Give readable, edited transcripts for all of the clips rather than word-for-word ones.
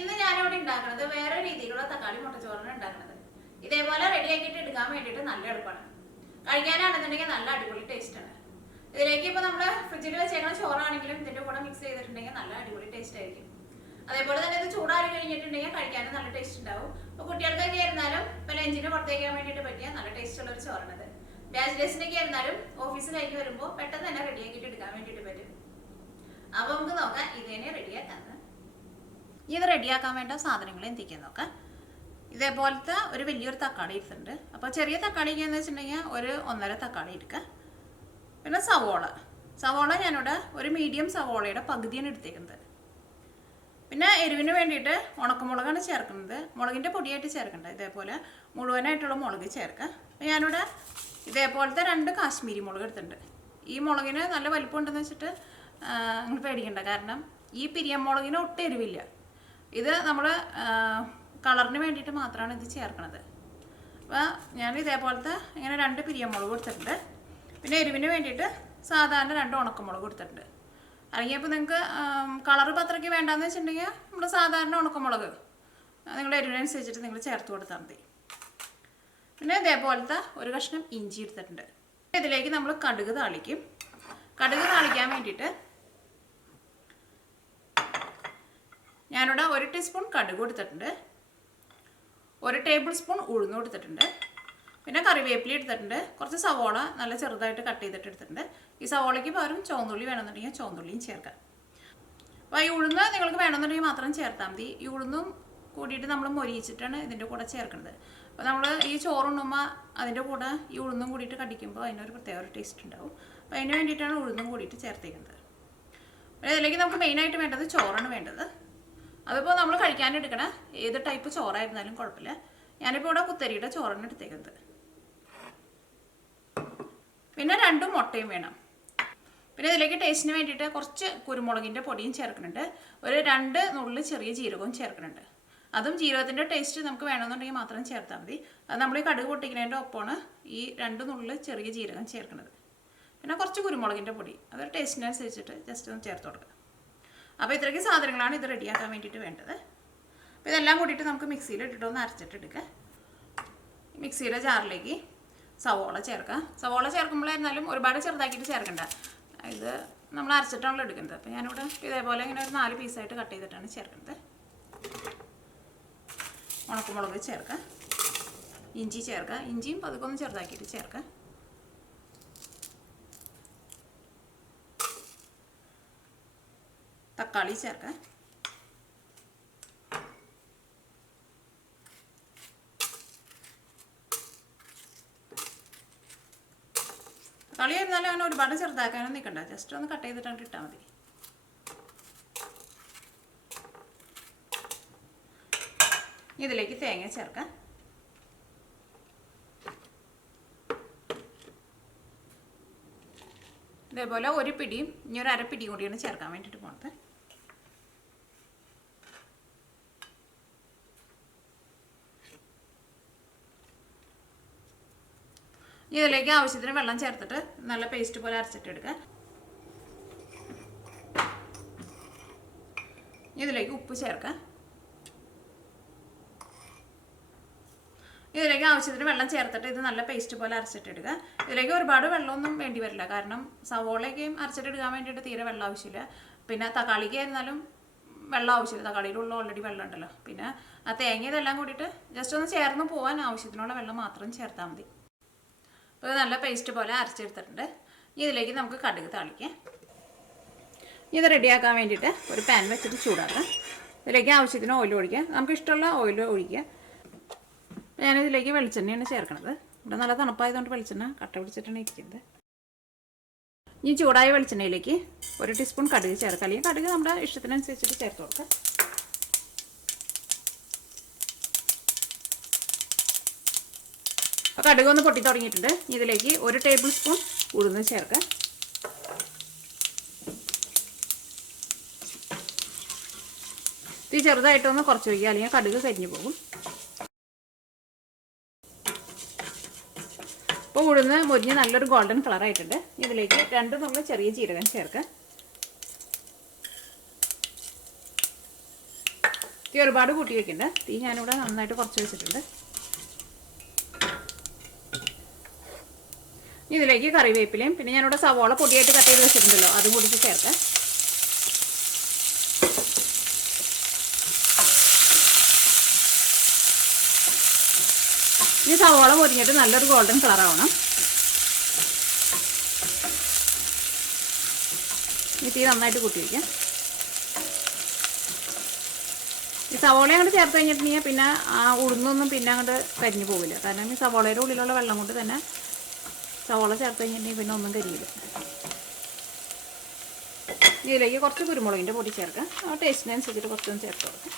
ഇന്ന് ഞാനിവിടെ ഉണ്ടാക്കുന്നത് വേറെ രീതിയിലുള്ള തക്കാളി മുട്ടച്ചോറാണ് ഉണ്ടാക്കുന്നത്. ഇതേപോലെ റെഡിയാക്കിയിട്ട് എടുക്കാൻ വേണ്ടിയിട്ട് നല്ല എളുപ്പമാണ്. കഴിക്കാനാണെന്നുണ്ടെങ്കിൽ നല്ല അടിപൊളി ടേസ്റ്റ് ആണ്. ഇതിലേക്ക് ഇപ്പോൾ നമ്മൾ ഫ്രിഡ്ജിൽ വെച്ചേക്കുന്ന ചോറാണെങ്കിലും ഇതിൻ്റെ കൂടെ മിക്സ് ചെയ്തിട്ടുണ്ടെങ്കിൽ നല്ല അടിപൊളി ടേസ്റ്റ് ആയിരിക്കും. അതേപോലെ തന്നെ ഇത് ചൂടാറി കഴിഞ്ഞിട്ടുണ്ടെങ്കിൽ കഴിക്കാനും നല്ല ടേസ്റ്റ് ഉണ്ടാവും. അപ്പോൾ കുട്ടികൾക്കൊക്കെ ആയിരുന്നാലും ഇപ്പോൾ ലഞ്ചിന് പുറത്തേക്കാൻ വേണ്ടിയിട്ട് പറ്റിയ നല്ല ടേസ്റ്റ് ഉള്ള ഒരു ചോറാണത്. ബാച്ചിലേഴ്സിനൊക്കെ ആയിരുന്നാലും ഓഫീസ് കഴിഞ്ഞ് വരുമ്പോൾ പെട്ടെന്ന് തന്നെ റെഡിയാക്കിയിട്ട് എടുക്കാൻ വേണ്ടിയിട്ട് പറ്റും. അപ്പോൾ നമുക്ക് നോക്കാം ഇതിനെ റെഡിയാക്കാന്ന്. ഇത് റെഡിയാക്കാൻ വേണ്ട സാധനങ്ങൾ എന്തൊക്കെയാന്ന് നോക്കാം. ഇതേപോലത്തെ ഒരു വലിയൊരു തക്കാളി എടുത്തിട്ടുണ്ട്. അപ്പോൾ ചെറിയ തക്കാളിക്ക് എന്ന് വെച്ചിട്ടുണ്ടെങ്കിൽ ഒരു 1.5 തക്കാളി എടുക്കുക. പിന്നെ സവോള ഞാനിവിടെ ഒരു മീഡിയം സവോളയുടെ പകുതിയാണ് എടുത്തേക്കുന്നത്. പിന്നെ എരിവിന് വേണ്ടിയിട്ട് ഉണക്കമുളകാണ് ചേർക്കുന്നത്. മുളകിൻ്റെ പൊടിയായിട്ട് ചേർക്കേണ്ടത്. ഇതേപോലെ മുഴുവനായിട്ടുള്ള മുളക് ചേർക്കുക. അപ്പോൾ ഞാനിവിടെ ഇതേപോലത്തെ 2 കാശ്മീരി മുളക് എടുത്തിട്ടുണ്ട്. ഈ മുളകിന് നല്ല വലിപ്പം ഉണ്ടെന്ന് വെച്ചിട്ട് നിങ്ങൾ പേടിക്കണ്ട. കാരണം ഈ പിരിയം മുളകിന് ഒട്ടും എരിവില്ല. ഇത് നമ്മൾ കളറിന് വേണ്ടിയിട്ട് മാത്രമാണ് ഇത് ചേർക്കണത്. അപ്പോൾ ഞാൻ ഇതേപോലത്തെ ഇങ്ങനെ 2 പിരിയം മുളക് കൊടുത്തിട്ടുണ്ട്. പിന്നെ എരിവിന് വേണ്ടിയിട്ട് സാധാരണ 2 ഉണക്കമുളക് കൊടുത്തിട്ടുണ്ട്. അല്ലെങ്കിൽ ഇപ്പോൾ നിങ്ങൾക്ക് കളർ പത്രയ്ക്ക് വേണ്ടാന്ന് വെച്ചിട്ടുണ്ടെങ്കിൽ നമ്മൾ സാധാരണ ഉണക്കമുളക് നിങ്ങളുടെ എരിവിനനുസരിച്ചിട്ട് നിങ്ങൾ ചേർത്ത് കൊടുത്താൽ മതി. പിന്നെ ഇതേപോലത്തെ ഒരു കഷ്ണം ഇഞ്ചി എടുത്തിട്ടുണ്ട്. ഇതിലേക്ക് നമ്മൾ കടുക് താളിക്കും. കടുക് താളിക്കാൻ വേണ്ടിയിട്ട് ഞാനിവിടെ 1 ടീസ്പൂൺ കടുക് കൊടുത്തിട്ടുണ്ട്. 1 ടേബിൾ സ്പൂൺ ഉഴുന്ന് കൊടുത്തിട്ടുണ്ട്. പിന്നെ കറിവേപ്പില എടുത്തിട്ടുണ്ട്. കുറച്ച് സവോള നല്ല ചെറുതായിട്ട് കട്ട് ചെയ്തിട്ട് എടുത്തിട്ടുണ്ട്. ഈ സവോളയ്ക്ക് പകരം ചുവന്നുള്ളി വേണമെന്നുണ്ടെങ്കിൽ ചുവന്നുള്ളിയും ചേർക്കാം. അപ്പോൾ ഈ ഉഴുന്ന് നിങ്ങൾക്ക് വേണമെന്നുണ്ടെങ്കിൽ മാത്രം ചേർത്താൽ മതി. ഈ ഉഴുന്നും കൂടിയിട്ട് നമ്മൾ മൊരിയിച്ചിട്ടാണ് ഇതിൻ്റെ കൂടെ ചേർക്കുന്നത്. അപ്പോൾ നമ്മൾ ഈ ചോറുണ്ണുമ്പോൾ അതിൻ്റെ കൂടെ ഈ ഉഴുന്നും കൂടിയിട്ട് കടിക്കുമ്പോൾ അതിനൊരു പ്രത്യേക ഒരു ടേസ്റ്റ് ഉണ്ടാവും. അപ്പോൾ അതിന് വേണ്ടിയിട്ടാണ് ഉഴുന്നും കൂടിയിട്ട് ചേർത്തേക്കുന്നത്. അപ്പോൾ ഇതിലേക്ക് നമുക്ക് മെയിനായിട്ട് വേണ്ടത് ചോറാണ് വേണ്ടത്. അതിപ്പോൾ നമ്മൾ കഴിക്കാനെടുക്കണ ഏത് ടൈപ്പ് ചോറായിരുന്നാലും കുഴപ്പമില്ല. ഞാനിപ്പോൾ ഇവിടെ കുത്തരിയുടെ ചോറാണ് എടുത്തേക്കുന്നത്. പിന്നെ 2 മുട്ടയും വേണം. പിന്നെ ഇതിലേക്ക് ടേസ്റ്റിന് വേണ്ടിയിട്ട് കുറച്ച് കുരുമുളകിൻ്റെ പൊടിയും ചേർക്കുന്നുണ്ട്. ഒരു 2 നുള്ളി ചെറിയ ജീരകവും ചേർക്കുന്നുണ്ട്. അതും ജീരകത്തിൻ്റെ ടേസ്റ്റ് നമുക്ക് വേണമെന്നുണ്ടെങ്കിൽ മാത്രം ചേർത്താൽ മതി. അത് നമ്മൾ ഈ കടുക് പൊട്ടിക്കുന്നതിൻ്റെ ഒപ്പമാണ് ഈ 2 നുള്ളി ചെറിയ ജീരകം ചേർക്കുന്നത്. പിന്നെ കുറച്ച് കുരുമുളകിൻ്റെ പൊടി അതൊരു ടേസ്റ്റിനനുസരിച്ചിട്ട് ജസ്റ്റ് ഒന്ന് ചേർത്ത് കൊടുക്കുക. അപ്പോൾ ഇത്രയ്ക്ക് സാധനങ്ങളാണ് ഇത് റെഡിയാക്കാൻ വേണ്ടിയിട്ട് വേണ്ടത്. അപ്പോൾ ഇതെല്ലാം കൂടിയിട്ട് നമുക്ക് മിക്സിയിൽ ഇട്ടിട്ടൊന്ന് അരച്ചിട്ടെടുക്കുക. മിക്സിയുടെ ജാറിലേക്ക് സവോള ചേർക്കുക. സവോള ചേർക്കുമ്പോഴായിരുന്നാലും ഒരുപാട് ചെറുതാക്കിയിട്ട് ചേർക്കണ്ട. ഇത് നമ്മൾ അരച്ചിട്ടാണല്ലോ എടുക്കുന്നത്. അപ്പോൾ ഞാനിവിടെ ഇതേപോലെ ഇങ്ങനെ ഒരു 4 പീസായിട്ട് കട്ട് ചെയ്തിട്ടാണ് ചേർക്കുന്നത്. ഉണക്കമുളക് ചേർക്കുക. ഇഞ്ചി ചേർക്കുക. ഇഞ്ചിയും പതുക്കെ ഒന്ന് ചെറുതാക്കിയിട്ട് ചേർക്കുക. തക്കാളി ചേർക്കുക. തക്കാളി ആയിരുന്നാലും അങ്ങനെ ഒരുപാട് ചെറുതാക്കാനും നിൽക്കണ്ട. ജസ്റ്റ് ഒന്ന് കട്ട് ചെയ്തിട്ടാണ് ഇട്ടാൽ മതി. ഇതിലേക്ക് തേങ്ങ ചേർക്കാം. ഇതേപോലെ ഒരു പിടിയും ഇനി ഒരു അരപ്പിടിയും കൂടിയാണ് ചേർക്കാൻ വേണ്ടിയിട്ട് പോണത്. ഇതിലേക്ക് ആവശ്യത്തിന് വെള്ളം ചേർത്തിട്ട് നല്ല പേസ്റ്റ് പോലെ അരച്ചിട്ടെടുക്കുക. ഇതിലേക്ക് ഉപ്പ് ചേർക്കുക. ഇതിലേക്ക് ആവശ്യത്തിന് വെള്ളം ചേർത്തിട്ട് ഇത് നല്ല പേസ്റ്റ് പോലെ അരച്ചിട്ടെടുക്കുക. ഇതിലേക്ക് ഒരുപാട് വെള്ളമൊന്നും വേണ്ടി വരില്ല. കാരണം സവോളയൊക്കെയും അരച്ചിട്ടെടുക്കാൻ വേണ്ടിയിട്ട് തീരെ വെള്ളം ആവശ്യമില്ല. പിന്നെ തക്കാളിക്ക് ആയിരുന്നാലും വെള്ളം ആവശ്യമില്ല. തക്കാളിയിലുള്ള ഓൾറെഡി വെള്ളം ഉണ്ടല്ലോ. പിന്നെ ആ തേങ്ങ ഇതെല്ലാം കൂടിയിട്ട് ജസ്റ്റ് ഒന്ന് ചേർന്ന് പോകാൻ ആവശ്യത്തിനുള്ള വെള്ളം മാത്രം ചേർത്താൽ മതി. അപ്പോൾ നല്ല പേസ്റ്റ് പോലെ അരച്ചെടുത്തിട്ടുണ്ട്. ഇതിലേക്ക് നമുക്ക് കടുക് താളിക്കാം. ഇത് റെഡിയാക്കാൻ വേണ്ടിയിട്ട് ഒരു പാൻ വെച്ചിട്ട് ചൂടാക്കാം. ഇതിലേക്ക് ആവശ്യത്തിന് ഓയിൽ ഒഴിക്കുക. നമുക്ക് ഇഷ്ടമുള്ള ഓയിൽ ഒഴിക്കുക. ഞാനിതിലേക്ക് വെളിച്ചെണ്ണയാണ് ചേർക്കുന്നത്. ഇവിടെ നല്ല തണുപ്പായതുകൊണ്ട് വെളിച്ചെണ്ണ കട്ട പിടിച്ചിട്ടാണ് ഇരിക്കുന്നത്. ഇനി ചൂടായ വെളിച്ചെണ്ണയിലേക്ക് 1 ടീസ്പൂൺ കടുക് ചേർക്കുക. അല്ലെങ്കിൽ കടുക് നമ്മുടെ ഇഷ്ടത്തിനനുസരിച്ചിട്ട് ചേർത്ത് കൊടുക്കുക. അപ്പോൾ കടുക് ഒന്ന് പൊട്ടി തുടങ്ങിയിട്ടുണ്ട്. ഇതിലേക്ക് 1 ടേബിൾ സ്പൂൺ ഉഴുന്ന് ചേർക്കുക. ഇത് ചെറുതായിട്ടൊന്ന് കുറച്ച് വയ്ക്കുക, അല്ലെങ്കിൽ കടുക് കരിഞ്ഞു പോകും. അപ്പോൾ ഉഴുന്ന് മുരിഞ്ഞ് നല്ലൊരു ഗോൾഡൻ കളറായിട്ടുണ്ട്. ഇതിലേക്ക് 2 നുള്ളി ചെറിയ ജീരകം ചേർക്കുക. തീ ഒരുപാട് കൂട്ടി വെക്കണ്ട. തീ ഞാനിവിടെ നന്നായിട്ട് കുറച്ച് വെച്ചിട്ടുണ്ട്. ഇതിലേക്ക് കറിവേപ്പിലയും പിന്നെ ഞാനിവിടെ സവോള പൊടിയായിട്ട് കട്ട് ചെയ്ത് വെച്ചിട്ടുണ്ടല്ലോ അതും കൂടി ചേർക്കാം. ഈ സവോള പൊരിഞ്ഞിട്ട് നല്ലൊരു ഗോൾഡൻ കളർ ആവണം. ഈ തീ നന്നായിട്ട് കൂട്ടി വയ്ക്കാം. ഈ സവോള അങ്ങോട്ട് ചേർത്ത് കഴിഞ്ഞിട്ടുണ്ടെങ്കിൽ പിന്നെ ആ ഉഴുന്നൊന്നും പിന്നെ അങ്ങോട്ട് കരിഞ്ഞു പോകില്ല. കാരണം ഈ സവോളയുടെ ഉള്ളിലുള്ള വെള്ളം കൊണ്ട് തന്നെ സവോള ചേർത്ത് കഴിഞ്ഞിട്ടുണ്ടെങ്കിൽ പിന്നെ ഒന്നും കരിയില്ല. ഇതിലേക്ക് കുറച്ച് കുരുമുളകിൻ്റെ പൊടി ചേർക്കാം. ആ ടേസ്റ്റിനനുസരിച്ചിട്ട് കുറച്ചൊന്ന് ചേർത്ത് കൊടുക്കാം.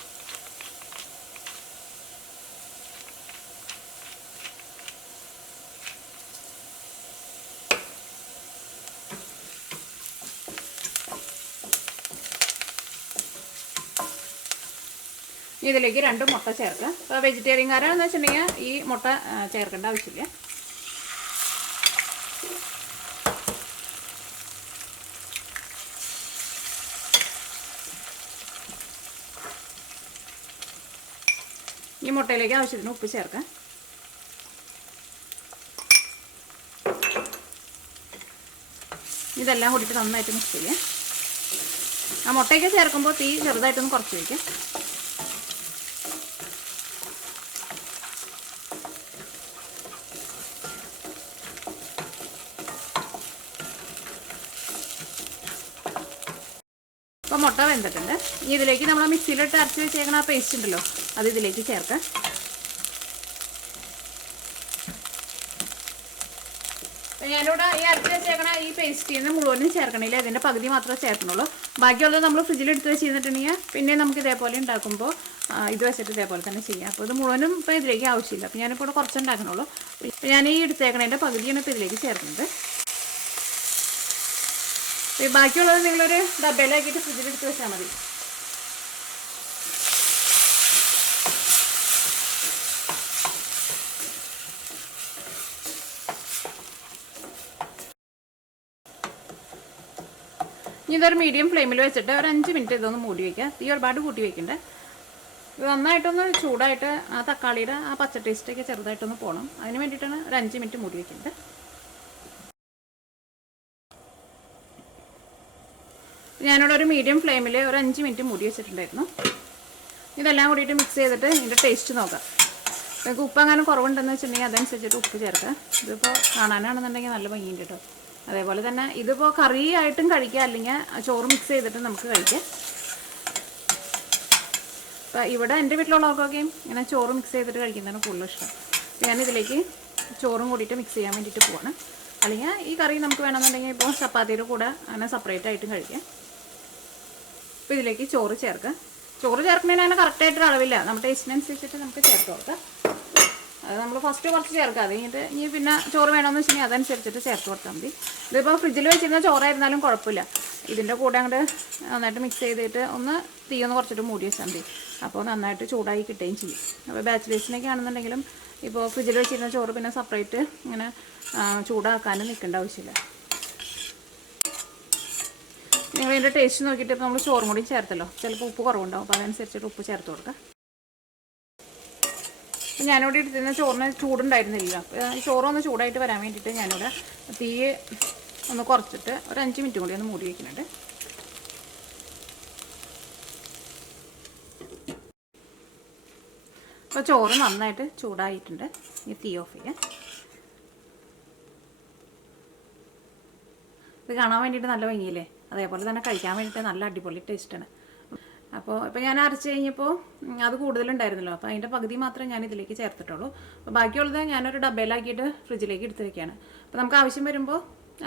ഇതിലേക്ക് 2 മുട്ട ചേർക്കാം. അപ്പോൾ വെജിറ്റേറിയൻകാരാണെന്ന് വെച്ചിട്ടുണ്ടെങ്കിൽ ഈ മുട്ട ചേർക്കേണ്ട ആവശ്യമില്ല. ഈ മുട്ടയിലേക്ക് ആവശ്യത്തിന് ഉപ്പ് ചേർക്കാം. ഇതെല്ലാം കൂടിയിട്ട് നന്നായിട്ട് മിക്സ് ചെയ്യാം. ആ മുട്ടയൊക്കെ ചേർക്കുമ്പോൾ തീ ചെറുതായിട്ടൊന്ന് കുറച്ച് വയ്ക്കാം. അപ്പോൾ മുട്ട വെന്തിട്ടുണ്ട്. ഇനി ഇതിലേക്ക് നമ്മൾ മിക്സിയിലിട്ട് അരച്ച് വെച്ചേക്കണ ആ പേസ്റ്റ് ഉണ്ടല്ലോ അത് ഇതിലേക്ക് ചേർക്കാം. ഞാനിവിടെ ഈ അരച്ച് വെച്ചേക്കണ ഈ പേസ്റ്റിൽ നിന്ന് മുഴുവനും ചേർക്കണില്ല. ഇതിൻ്റെ പകുതി മാത്രമേ ചേർക്കണുള്ളൂ. ബാക്കിയുള്ളത് നമ്മൾ ഫ്രിഡ്ജിൽ എടുത്ത് വെച്ചിട്ടുണ്ടെങ്കിൽ പിന്നെ നമുക്ക് ഇതേപോലെ ഉണ്ടാക്കുമ്പോൾ ഇത് വെച്ചിട്ട് ഇതേപോലെ തന്നെ ചെയ്യാം. അപ്പോൾ ഇത് മുഴുവനും ഇപ്പോൾ ഇതിലേക്ക് ആവശ്യമില്ല. അപ്പോൾ ഞാനിപ്പോൾ ഇവിടെ കുറച്ച് ഉണ്ടാക്കണുള്ളൂ. ഞാൻ ഈ എടുത്തേക്കണതിൻ്റെ പകുതിയാണ് ഇപ്പോൾ ഇതിലേക്ക് ചേർക്കുന്നത്. ബാക്കിയുള്ളത് നിങ്ങളൊരു ഡബയിലാക്കിയിട്ട് ഫ്രിഡ്ജിലെടുത്ത് വെച്ചാൽ മതി. ഇനി ഇതൊരു മീഡിയം ഫ്ലെയിമിൽ വെച്ചിട്ട് ഒരു 5 മിനിറ്റ് ഇതൊന്ന് മൂടി വയ്ക്കുക. തീ ഒരുപാട് കൂട്ടി വയ്ക്കണ്ടേ. ഇത് നന്നായിട്ടൊന്ന് ചൂടായിട്ട് ആ തക്കാളിയുടെ ആ പച്ച ടേസ്റ്റൊക്കെ ചെറുതായിട്ടൊന്ന് പോകണം. അതിന് വേണ്ടിയിട്ടാണ് ഒരു 5 മിനിറ്റ് മൂടി വയ്ക്കുന്നത്. ഞാനിവിടെ ഒരു മീഡിയം ഫ്ലെയിമിൽ ഒരു 5 മിനിറ്റ് മൂടി വെച്ചിട്ടുണ്ടായിരുന്നു. ഇതെല്ലാം കൂടിയിട്ട് മിക്സ് ചെയ്തിട്ട് ഇതിൻ്റെ ടേസ്റ്റ് നോക്കാം. നിങ്ങൾക്ക് ഉപ്പ് അങ്ങനെ കുറവുണ്ടെന്ന് വെച്ചിട്ടുണ്ടെങ്കിൽ അതനുസരിച്ചിട്ട് ഉപ്പ് ചേർക്കാം. ഇതിപ്പോൾ കാണാനാണെന്നുണ്ടെങ്കിൽ നല്ല ഭംഗിയുണ്ട് കേട്ടോ. അതേപോലെ തന്നെ ഇതിപ്പോൾ കറി ആയിട്ടും കഴിക്കാം, അല്ലെങ്കിൽ ചോറ് മിക്സ് ചെയ്തിട്ട് നമുക്ക് കഴിക്കാം. അപ്പോൾ ഇവിടെ എൻ്റെ വീട്ടിലുള്ളവർക്കൊക്കെയും ഇങ്ങനെ ചോറ് മിക്സ് ചെയ്തിട്ട് കഴിക്കുന്നതാണ് കൂടുതലും ഇഷ്ടം. ഞാനിതിലേക്ക് ചോറും കൂടിയിട്ട് മിക്സ് ചെയ്യാൻ വേണ്ടിയിട്ട് പോവാണ്. അല്ലെങ്കിൽ ഈ കറി നമുക്ക് വേണമെന്നുണ്ടെങ്കിൽ ഇപ്പോൾ ചപ്പാത്തിയുടെ കൂടെ അങ്ങനെ സെപ്പറേറ്റ് ആയിട്ടും കഴിക്കാം. അപ്പോൾ ഇതിലേക്ക് ചോറ് ചേർക്കാം. ചോറ് ചേർക്കുന്നതിന് അങ്ങനെ കറക്റ്റായിട്ടൊരു അളവില്ല. നമ്മുടെ ടേസ്റ്റിനനുസരിച്ചിട്ട് നമുക്ക് ചേർത്ത് കൊടുക്കാം. അത് നമ്മൾ ഫസ്റ്റ് കുറച്ച് ചേർക്കാം. അത് കഴിഞ്ഞിട്ട് ഇനി പിന്നെ ചോറ് വേണമെന്ന് വെച്ചിട്ടുണ്ടെങ്കിൽ അതനുസരിച്ചിട്ട് ചേർത്ത് കൊടുത്താൽ മതി. ഇതിപ്പോൾ ഫ്രിഡ്ജിൽ വെച്ചിരുന്ന ചോറായിരുന്നാലും കുഴപ്പമില്ല. ഇതിൻ്റെ കൂടെ അങ്ങോട്ട് നന്നായിട്ട് മിക്സ് ചെയ്തിട്ട് ഒന്ന് തീ ഒന്ന് കുറച്ചിട്ട് മൂടി വെച്ചാൽ മതി. അപ്പോൾ നന്നായിട്ട് ചൂടായി കിട്ടുകയും ചെയ്യും. അപ്പോൾ ബാച്ചിലേഴ്സിനൊക്കെ ആണെന്നുണ്ടെങ്കിലും ഇപ്പോൾ ഫ്രിഡ്ജിൽ വെച്ചിരുന്ന ചോറ് പിന്നെ സെപ്പറേറ്റ് ഇങ്ങനെ ചൂടാക്കാനും നിൽക്കേണ്ട ആവശ്യമില്ല. നിങ്ങളിതിൻ്റെ ടേസ്റ്റ് നോക്കിയിട്ട് ഇപ്പോൾ നമ്മൾ ചോറും കൂടി ചേർത്തല്ലോ, ചിലപ്പോൾ ഉപ്പ് കുറവുണ്ടാവും. അപ്പോൾ അതനുസരിച്ചിട്ട് ഉപ്പ് ചേർത്ത് കൊടുക്കാം. ഞാനിവിടെ എടുത്തിരുന്ന ചോറിന് ചൂടുണ്ടായിരുന്നില്ല. അപ്പോൾ ചോറൊന്ന് ചൂടായിട്ട് വരാൻ വേണ്ടിയിട്ട് ഞാനിവിടെ തീ ഒന്ന് കുറച്ചിട്ട് ഒരു 5 മിനിറ്റ് കൂടി ഒന്ന് മൂടി വയ്ക്കുന്നുണ്ട്. അപ്പോൾ ചോറ് നന്നായിട്ട് ചൂടായിട്ടുണ്ട്. ഈ തീ ഓഫ് ചെയ്യാം. ഇത് കാണാൻ വേണ്ടിയിട്ട് നല്ല ഭംഗിയില്ലേ. അതേപോലെ തന്നെ കഴിക്കാൻ വേണ്ടിയിട്ട് നല്ല അടിപൊളി ടേസ്റ്റാണ്. അപ്പോൾ ഇപ്പോൾ ഞാൻ അരച്ച് കഴിഞ്ഞപ്പോൾ അത് കൂടുതലുണ്ടായിരുന്നല്ലോ. അപ്പോൾ അതിൻ്റെ പകുതി മാത്രമേ ഞാൻ ഇതിലേക്ക് ചേർത്തിട്ടുള്ളൂ. അപ്പോൾ ബാക്കിയുള്ളത് ഞാനൊരു ഡബയിലാക്കിയിട്ട് ഫ്രിഡ്ജിലേക്ക് എടുത്ത് വയ്ക്കുകയാണ്. അപ്പോൾ നമുക്ക് ആവശ്യം വരുമ്പോൾ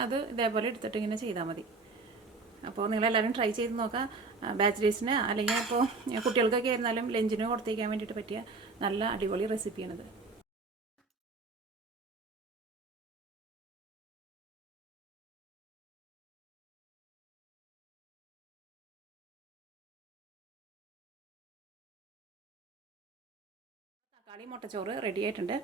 അത് ഇതേപോലെ എടുത്തിട്ട് ഇങ്ങനെ ചെയ്താൽ മതി. അപ്പോൾ നിങ്ങളെല്ലാവരും ട്രൈ ചെയ്ത് നോക്കാം. ബാച്ചിലേഴ്സിന് അല്ലെങ്കിൽ ഇപ്പോൾ കുട്ടികൾക്കൊക്കെ ആയിരുന്നാലും ലഞ്ചിന് കൊടുത്തേക്കാൻ വേണ്ടിയിട്ട് പറ്റിയ നല്ല അടിപൊളി റെസിപ്പിയാണിത്. തക്കാളി മുട്ടച്ചോറ് റെഡി ആയിട്ടുണ്ട്.